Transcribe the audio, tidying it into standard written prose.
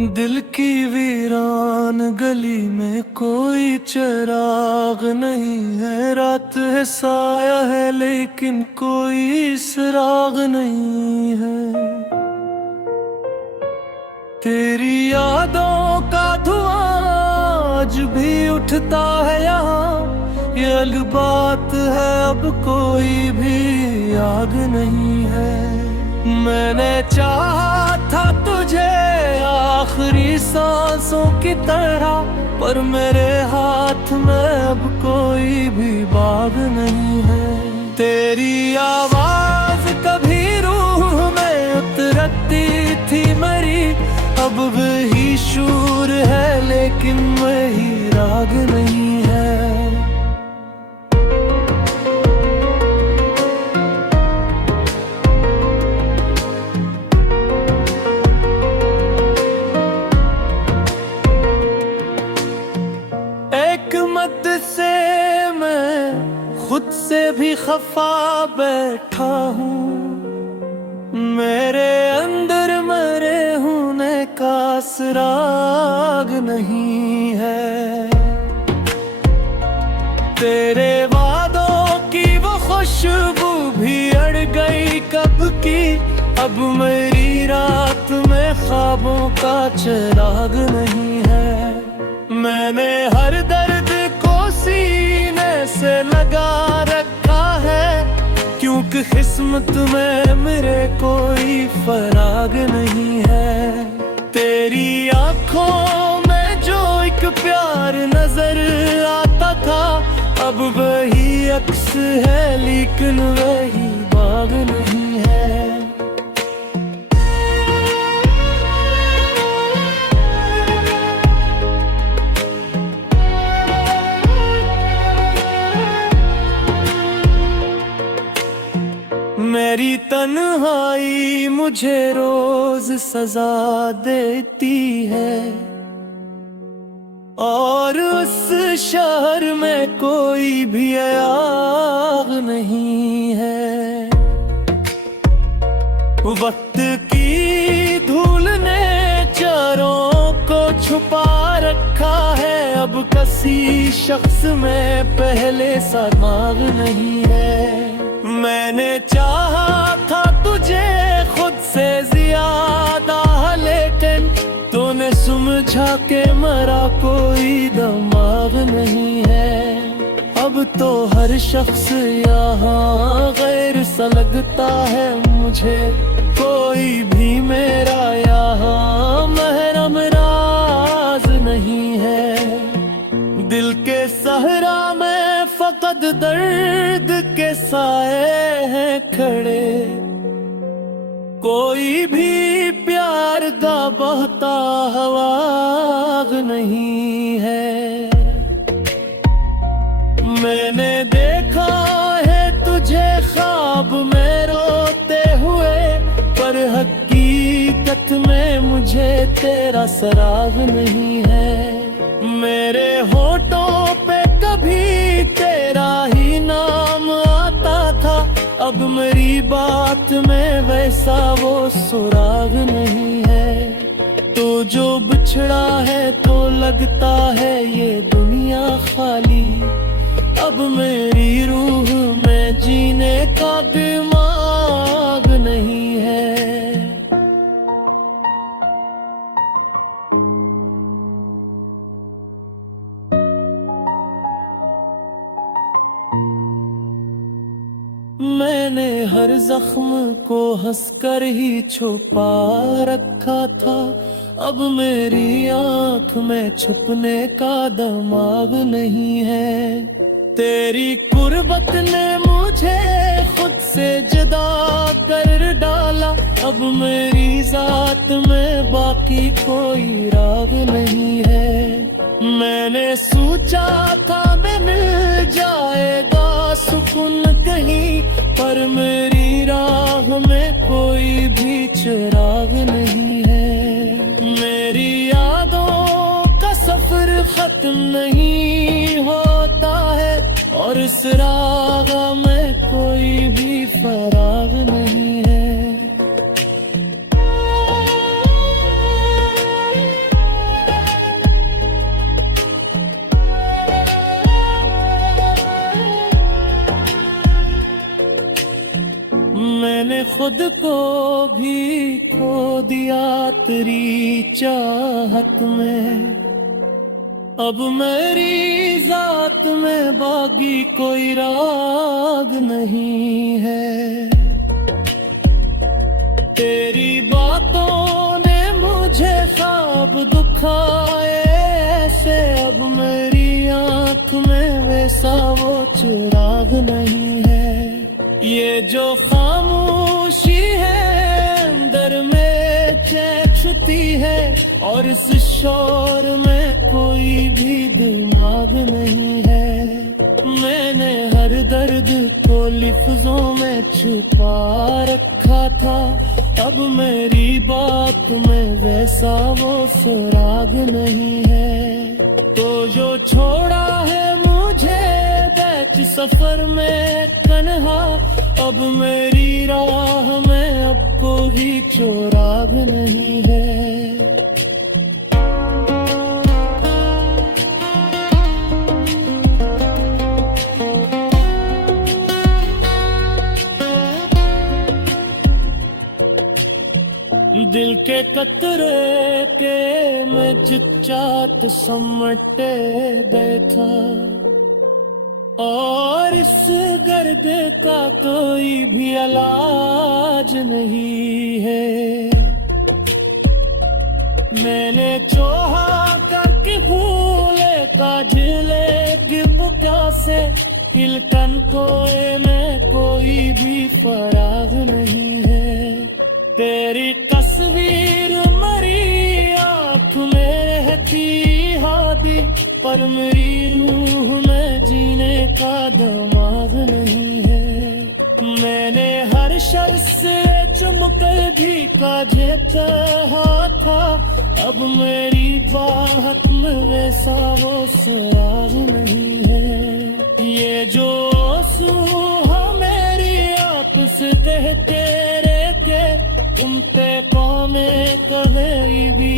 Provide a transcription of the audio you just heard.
दिल की वीरान गली में कोई चिराग नहीं है। रात है साया है लेकिन कोई सुराग नहीं है। तेरी यादों का धुआं आज भी उठता है यहाँ। ये अलग बात है अब कोई भी आग नहीं है। मैंने चाहा था तुझे आखिरी सांसों की तरह, पर मेरे हाथ में अब कोई भी बाग नहीं है। तेरी आवाज कभी रूह में उतरती थी मेरी, अब वही शूर है लेकिन वही राग नहीं है। एक मत से मैं खुद से भी खफा बैठा हूँ। मेरे अंदर मरे होने का सुराग नहीं है। तेरे वादों की वो खुशबू भी अड़ गई कब की, अब मेरी रात में ख्वाबों का चिराग नहीं है। मैंने हर दर्द को सीने से लगा रखा है, क्योंकि किस्मत में मेरे कोई फराग नहीं है। तेरी आंखों में जो एक प्यार नजर आता था, अब वही अक्स है लेकिन वही बाग नहीं है। मेरी तन्हाई मुझे रोज सजा देती है, और उस शहर में कोई भी आग नहीं है। वक्त की धूल ने चारों को छुपा रखा है, अब किसी शख्स में पहले सा दाग नहीं है। मैंने चाहा था तुझे खुद से ज्यादा, लेकिन तूने समझा के मरा कोई दिमाग नहीं है। अब तो हर शख्स यहाँ गैर सा लगता है मुझे, कोई भी मेरा यहाँ महरम राज नहीं है। दिल के सहरा में फकत दर्द के साए हैं खड़े, कोई भी प्यार का बहता हवाग नहीं है। मैंने देखा है तुझे ख्वाब में रोते हुए, पर हकीकत में मुझे तेरा सराग नहीं है। मेरे होठों पे कभी तेरा ही नाम आता था, अब मेरी बात में वैसा वो सुराग नहीं है। तो जो बिछड़ा है तो लगता है ये दुनिया खाली, अब मेरी रूह में जीने का दिमाग नहीं है। मैंने हर जख्म को हंसकर ही छुपा रखा था, अब मेरी आंख में छुपने का दिमाग नहीं है। तेरी कुर्बत ने मुझे खुद से जुदा कर डाला, अब मेरी जात में बाकी कोई राग नहीं है। मैंने सोचा था मैं मिल जाएगा सुकून कहीं, पर मेरी राह में कोई भी चिराग नहीं है। मेरी यादों का सफर खत्म नहीं होता है, और इस राह में कोई भी फराग नहीं है। खुद को भी खो दिया तेरी चाहत में। अब मेरी जात में बागी कोई राग नहीं है। तेरी बातों ने मुझे ख्वाब दुखाए ऐसे, अब मेरी आंख में वैसा वो चिराग नहीं है। ये जो खामोशी है अंदर में चैखती है, और इस शोर में कोई भी दिमाग नहीं है। मैंने हर दर्द को लफ्जों में छुपा रखा था, अब मेरी बात में वैसा वो सुराग नहीं है। तो जो छोड़ा है मुझे बैच सफर में तन्हा, अब मेरी राह में अब कोई चोराग नहीं है। दिल के कतरे के मैं चिच्चात समटे बैठा, और इस गर्द का कोई भी इलाज नहीं है। मैंने चोहा करके फूले का झिले गिबका से, तिलकन कोए में कोई भी फराग नहीं है। तेरी तस्वीर मरी आँख में रहती हादी, पर मेरी रूह में जीने का दिमाग नहीं है। मैंने हर शर से चुमकर भी काजे कहा था, अब मेरी बात में वैसा वो सुराग नहीं है। ये जो आंसू मेरी आपस कहते रहते, तुम पे कौन कभी भी